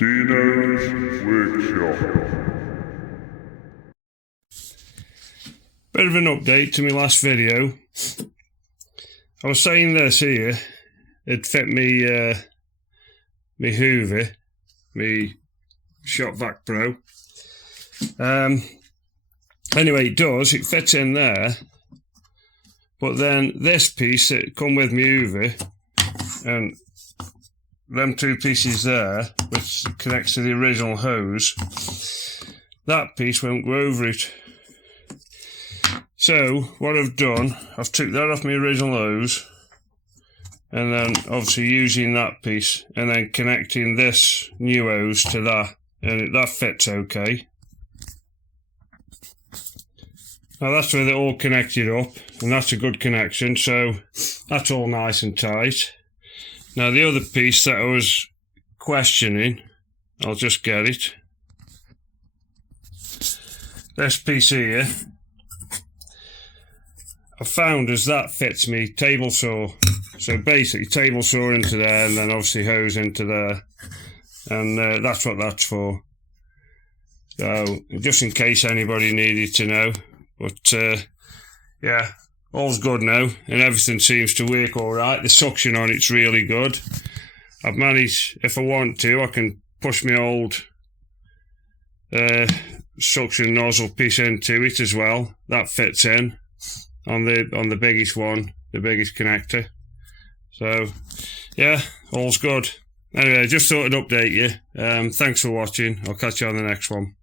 Dino's Workshop. Bit of an update to my last video. I was saying this here, it fit me me Hoover, me Shop Vac Pro. Anyway, it does, it fits in there, but then this piece, it come with me Hoover, and them two pieces there, which connects to the original hose, that piece won't go over it. So what I've done, I've took that off my original hose, and then obviously using that piece and then connecting this new hose to that, and that fits okay. Now that's where they're all connected up, and that's a good connection, so that's all nice and tight. Now the other piece that I was questioning, I'll just get it. This piece here, I found as that fits me table saw. So basically table saw into there and then obviously hose into there. And that's what that's for. So just in case anybody needed to know. But yeah, all's good now and everything seems to work alright. The suction on it's really good. I've managed, if I want to, I can push my old suction nozzle piece into it as well. That fits in on the biggest one, the biggest connector. So yeah, all's good. Anyway, just thought I'd update you. Thanks for watching. I'll catch you on the next one.